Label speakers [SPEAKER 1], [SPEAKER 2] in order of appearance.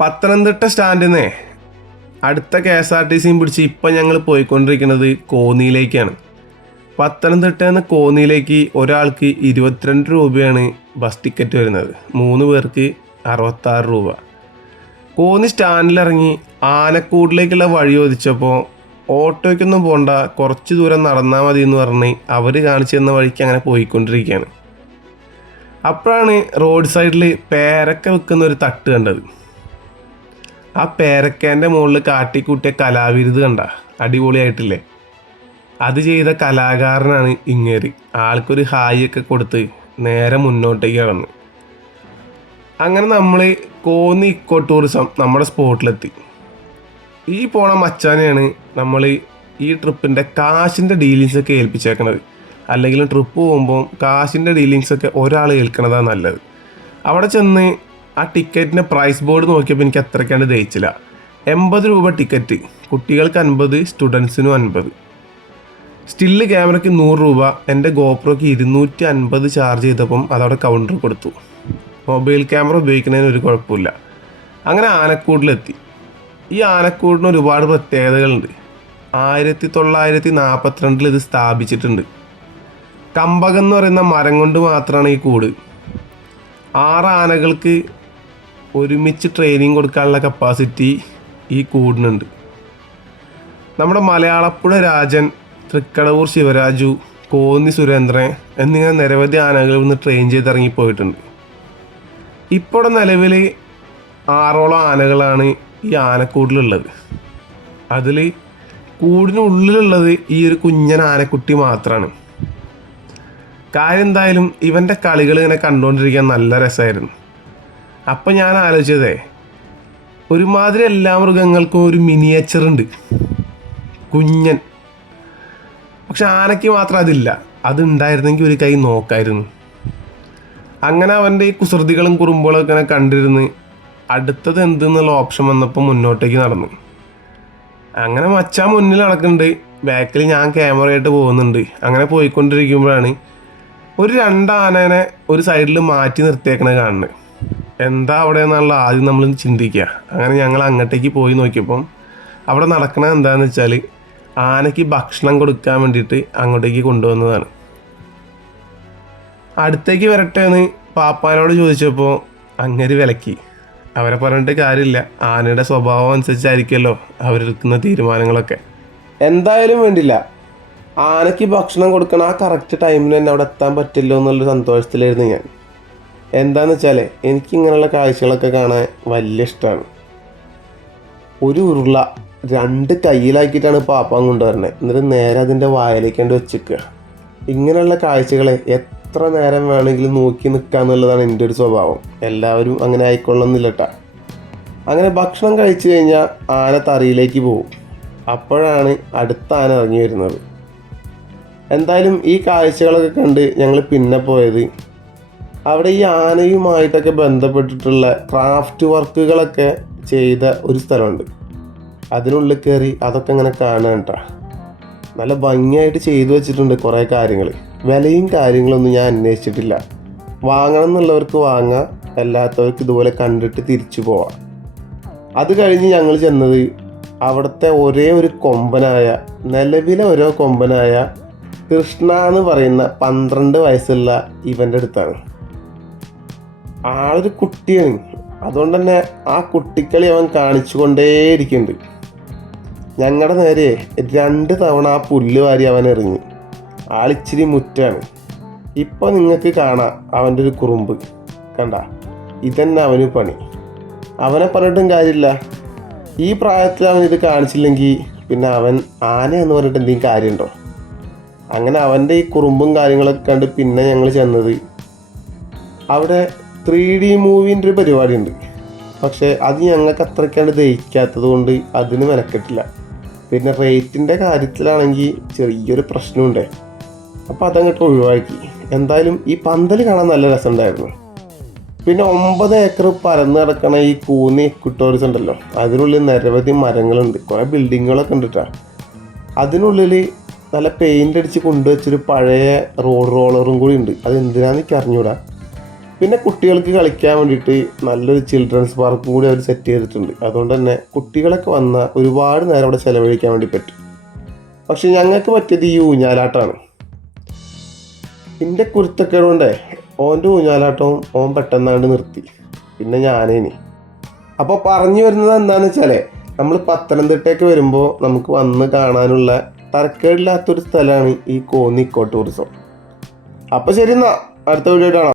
[SPEAKER 1] പത്തനംതിട്ട സ്റ്റാൻഡിൽ നിന്നേ അടുത്ത കെ എസ് ആർ ടി സിയും പിടിച്ച് ഇപ്പം ഞങ്ങൾ പോയിക്കൊണ്ടിരിക്കുന്നത് കോന്നിയിലേക്കാണ്. പത്തനംതിട്ട നിന്ന് കോന്നിയിലേക്ക് ഒരാൾക്ക് ഇരുപത്തിരണ്ട് രൂപയാണ് ബസ് ടിക്കറ്റ് വരുന്നത്. മൂന്ന് പേർക്ക് അറുപത്താറ് രൂപ. കോന്നി സ്റ്റാൻഡിലിറങ്ങി ആനക്കൂടിലേക്കുള്ള വഴി ചോദിച്ചപ്പോൾ ഓട്ടോയ്ക്കൊന്നും പോണ്ട കുറച്ച് ദൂരം നടന്നാൽ മതി എന്ന് പറഞ്ഞ് അവർ കാണിച്ചു തന്ന വഴിക്ക് അങ്ങനെ പോയിക്കൊണ്ടിരിക്കുകയാണ്. അപ്പോഴാണ് റോഡ് സൈഡിൽ പേരക്ക വിൽക്കുന്ന ഒരു തട്ട് കണ്ടത്. ആ പേരക്കേന്റെ മുകളിൽ കാട്ടിക്കൂട്ടിയ കലാവിരുത് കണ്ട? അടിപൊളിയായിട്ടില്ലേ? അത് ചെയ്ത കലാകാരനാണ് ഇങ്ങേരി. ആൾക്കൊരു ഹായ് കൊടുത്ത് നേരെ മുന്നോട്ടേക്ക് കടന്ന്. അങ്ങനെ നമ്മൾ കോന്നി ഇക്കോ ടൂറിസം നമ്മുടെ സ്പോട്ടിലെത്തി. ഈ പോണ മച്ചാനെയാണ് നമ്മൾ ഈ ട്രിപ്പിന്റെ കാശിന്റെ ഡീലിങ്സ് ഒക്കെ ഏൽപ്പിച്ചേക്കണത്. അല്ലെങ്കിൽ ട്രിപ്പ് പോകുമ്പോൾ കാശിന്റെ ഡീലിങ്സ് ഒക്കെ ഒരാൾ ഏൽക്കണതാണ് നല്ലത്. അവിടെ ചെന്ന് ആ ടിക്കറ്റിന്റെ പ്രൈസ് ബോർഡ് നോക്കിയപ്പോൾ എനിക്ക് അത്രയ്ക്കാണ് ദഹിച്ചില്ല. എൺപത് രൂപ ടിക്കറ്റ്. കുട്ടികൾക്ക് അൻപത് സ്റ്റുഡൻസിനും അൻപത്. സ്റ്റില്ല് ക്യാമറയ്ക്ക് നൂറ് രൂപ. എന്റെ ഗോപ്രോയ്ക്ക് ഇരുന്നൂറ്റി അൻപത് ചാർജ് ചെയ്തപ്പം അതവിടെ കൗണ്ടർ കൊടുത്തു. മൊബൈൽ ക്യാമറ ഉപയോഗിക്കുന്നതിന് ഒരു കുഴപ്പമില്ല. അങ്ങനെ ആനക്കൂടിലെത്തി ഈ ആനക്കൂടിന് ഒരുപാട് പ്രത്യേകതകളുണ്ട്. ആയിരത്തി തൊള്ളായിരത്തി നാൽപ്പത്തിരണ്ടിൽ ഇത് സ്ഥാപിച്ചിട്ടുണ്ട്. കമ്പകം എന്ന് പറയുന്ന മരം കൊണ്ട് മാത്രമാണ് ഈ കൂട്. ആറ് ആനകൾക്ക് ഒരുമിച്ച് ട്രെയിനിങ് കൊടുക്കാനുള്ള കപ്പാസിറ്റി ഈ കൂടിനുണ്ട്. നമ്മുടെ മലയാളപ്പുഴ രാജൻ തൃക്കടവൂർ ശിവരാജു കോന്നി സുരേന്ദ്രൻ എന്നിങ്ങനെ നിരവധി ആനകൾ ഇന്ന് ട്രെയിൻ ചെയ്ത് ഇറങ്ങിപ്പോയിട്ടുണ്ട് ഇപ്പോൾ നിലവിൽ ആറോളം ആനകളാണ് ഈ ആനക്കൂടിലുള്ളത്. അതിൽ കൂടിനുള്ളിലുള്ളത് ഈ ഒരു കുഞ്ഞൻ ആനക്കുട്ടി മാത്രമാണ് കാര്യം എന്തായാലും ഇവന്റെ കളികൾ ഇങ്ങനെ കണ്ടുകൊണ്ടിരിക്കാൻ നല്ല രസമായിരുന്നു അപ്പം ഞാൻ ആലോചിച്ചതേ ഒരുമാതിരി എല്ലാ മൃഗങ്ങൾക്കും ഒരു മിനിയേച്ചർ ഉണ്ട്. കുഞ്ഞൻ. പക്ഷെ ആനയ്ക്ക് മാത്രം അതില്ല. അതുണ്ടായിരുന്നെങ്കിൽ ഒരു കൈ നോക്കായിരുന്നു. അങ്ങനെ അവന്റെ ഈ കുസൃതികളും കുറുമ്പുകളും ഒക്കെ കണ്ടിരുന്ന് അടുത്തത് എന്തെന്നുള്ള ഓപ്ഷൻ വന്നപ്പോൾ മുന്നോട്ടേക്ക് നടന്നു. അങ്ങനെ മച്ചാൻ മുന്നിൽ നടക്കുന്നുണ്ട്. ബാക്കിൽ ഞാൻ ക്യാമറയായിട്ട് പോകുന്നുണ്ട്. അങ്ങനെ പോയിക്കൊണ്ടിരിക്കുമ്പോഴാണ് ഒരു രണ്ടാനേനെ ഒരു സൈഡിൽ മാറ്റി നിർത്തിയേക്കണ കാണുന്നത്. എന്താ അവിടെ എന്നുള്ള ആദ്യം നമ്മൾ ചിന്തിക്കുക. അങ്ങനെ ഞങ്ങൾ അങ്ങോട്ടേക്ക് പോയി നോക്കിയപ്പം അവിടെ നടക്കുന്നത് എന്താണെന്ന് വെച്ചാൽ ആനയ്ക്ക് ഭക്ഷണം കൊടുക്കാൻ വേണ്ടിയിട്ട് അങ്ങോട്ടേക്ക് കൊണ്ടുവന്നതാണ്. അടുത്തേക്ക് വരട്ടെ എന്ന് പാപ്പാനോട് ചോദിച്ചപ്പോൾ അങ്ങനെ വിലക്കി. അവരെ പറഞ്ഞിട്ട് കാര്യമില്ല. ആനയുടെ സ്വഭാവം അനുസരിച്ചായിരിക്കുമല്ലോ അവരെടുക്കുന്ന തീരുമാനങ്ങളൊക്കെ. എന്തായാലും വേണ്ടില്ല. ആനയ്ക്ക് ഭക്ഷണം കൊടുക്കണ ആ കറക്റ്റ് ടൈമിന് തന്നെ അവിടെ എത്താൻ പറ്റില്ലോ എന്നുള്ള സന്തോഷത്തിലായിരുന്നു ഞാൻ. എന്താന്ന് വെച്ചാൽ എനിക്കിങ്ങനെയുള്ള കാഴ്ചകളൊക്കെ കാണാൻ വലിയ ഇഷ്ടമാണ് ഒരു ഉരുള രണ്ട് കയ്യിലാക്കിയിട്ടാണ് പാപ്പാൻ കൊണ്ടുവരണത് എന്നിട്ട് നേരെ അതിന്റെ വായിലേക്കാണ്ട് വെച്ചിക്കുക. ഇങ്ങനെയുള്ള കാഴ്ചകളെ എത്ര നേരം വേണമെങ്കിലും നോക്കി നിൽക്കുക എന്നുള്ളതാണ് എന്റെ ഒരു സ്വഭാവം. എല്ലാവരും അങ്ങനെ ആയിക്കൊള്ളുന്നില്ല കേട്ടാ അങ്ങനെ ഭക്ഷണം കഴിച്ചു കഴിഞ്ഞാൽ ആന തറിയിലേക്ക് പോകും. അപ്പോഴാണ് അടുത്ത ആന ഇറങ്ങി വരുന്നത്. എന്തായാലും ഈ കാഴ്ചകളൊക്കെ കണ്ട് ഞങ്ങൾ പിന്നെ പോയത് അവിടെ ഈ ആനയുമായിട്ടൊക്കെ ബന്ധപ്പെട്ടിട്ടുള്ള ക്രാഫ്റ്റ് വർക്കുകളൊക്കെ ചെയ്ത ഒരു സ്ഥലമുണ്ട്. അതിനുള്ളിൽ കയറി അതൊക്കെ ഇങ്ങനെ കാണാൻ കേട്ടോ നല്ല ഭംഗിയായിട്ട് ചെയ്തു വെച്ചിട്ടുണ്ട് കുറേ കാര്യങ്ങൾ. വിലയും കാര്യങ്ങളൊന്നും ഞാൻ അന്വേഷിച്ചിട്ടില്ല. വാങ്ങണം എന്നുള്ളവർക്ക് വാങ്ങാം അല്ലാത്തവർക്ക് ഇതുപോലെ കണ്ടിട്ട് തിരിച്ചു പോവാം. അത് കഴിഞ്ഞ് ഞങ്ങൾ ചെന്നത് അവിടുത്തെ ഒരേ ഒരു കൊമ്പനായ നിലവിലെ ഓരോ കൊമ്പനായ കൃഷ്ണ എന്ന് പറയുന്ന പന്ത്രണ്ട് വയസ്സുള്ള ഇവന്റെ അടുത്താണ്. ആളൊരു കുട്ടിയാണ് അതുകൊണ്ട് തന്നെ ആ കുട്ടിക്കളി അവൻ കാണിച്ചു കൊണ്ടേയിരിക്കുന്നുണ്ട് ഞങ്ങളുടെ നേരെ രണ്ട് തവണ ആ പുല്ല് വാരി അവൻ എറിഞ്ഞു. ആളിച്ചിരി മുറ്റാണ്. ഇപ്പൊ നിങ്ങൾക്ക് കാണാം അവന്റെ ഒരു കുറുമ്പ്. കണ്ട ഇതന്നെ അവന് പണി. അവനെ പറഞ്ഞിട്ടും കാര്യമില്ല. ഈ പ്രായത്തിൽ അവൻ ഇത് കാണിച്ചില്ലെങ്കിൽ പിന്നെ അവൻ ആന എന്ന് പറഞ്ഞിട്ട് എന്തെങ്കിലും കാര്യമുണ്ടോ? അങ്ങനെ അവന്റെ ഈ കുറുമ്പും കാര്യങ്ങളൊക്കെ കണ്ട് പിന്നെ ഞങ്ങൾ ചെന്നത്. അവിടെ ത്രീ ഡി മൂവിന്റെ ഒരു പരിപാടിയുണ്ട്. പക്ഷേ അത് ഞങ്ങൾക്ക് അത്രയ്ക്കാണ് ദഹിക്കാത്തത് കൊണ്ട് അതിന് മെനക്കെട്ടില്ല. പിന്നെ റേറ്റിന്റെ കാര്യത്തിലാണെങ്കിൽ ചെറിയൊരു പ്രശ്നമുണ്ട്. അപ്പോൾ അതങ്ങോട്ട് ഒഴിവാക്കി. എന്തായാലും ഈ പന്തൽ കാണാൻ നല്ല രസമുണ്ടായിരുന്നു. പിന്നെ ഒമ്പത് ഏക്കർ പരന്ന് കിടക്കണ ഈ കൂന്നി കുട്ടോറിസ് ഉണ്ടല്ലോ. അതിനുള്ളിൽ നിരവധി മരങ്ങളുണ്ട്. കുറേ ബിൽഡിങ്ങുകളൊക്കെ ഉണ്ട് കേട്ടോ അതിനുള്ളിൽ നല്ല പെയിന്റ് അടിച്ച് കൊണ്ടുവച്ചൊരു പഴയ റോഡ് റോളറും കൂടി ഉണ്ട്. അത് എന്തിനാന്ന് എനിക്ക് അറിഞ്ഞൂടാ പിന്നെ കുട്ടികൾക്ക് കളിക്കാൻ വേണ്ടിയിട്ട് നല്ലൊരു ചിൽഡ്രൻസ് പാർക്ക് കൂടി അവർ സെറ്റ് ചെയ്തിട്ടുണ്ട്. അതുകൊണ്ട് തന്നെ കുട്ടികളൊക്കെ വന്ന ഒരുപാട് നേരം അവിടെ ചിലവഴിക്കാൻ വേണ്ടി പറ്റും. പക്ഷെ ഞങ്ങൾക്ക് പറ്റിയത് ഈ ഊഞ്ഞാലാട്ടമാണ് എന്റെ കുരുത്തക്കേട് കൊണ്ടേ ഓന്റെ ഊഞ്ഞാലാട്ടവും ഓൻ പെട്ടെന്നാണ്ട് നിർത്തി. പിന്നെ ഞാനേനി. അപ്പോൾ പറഞ്ഞു വരുന്നത് എന്താണെന്ന് വെച്ചാൽ നമ്മൾ പത്തനംതിട്ടയ്ക്ക് വരുമ്പോൾ നമുക്ക് വന്ന് കാണാനുള്ള തരക്കേടില്ലാത്തൊരു സ്ഥലമാണ് ഈ കോന്നിക്കോ ടൂറിസം അപ്പോൾ ശരി എന്നാ അടുത്ത വീഡിയോ കാണാം.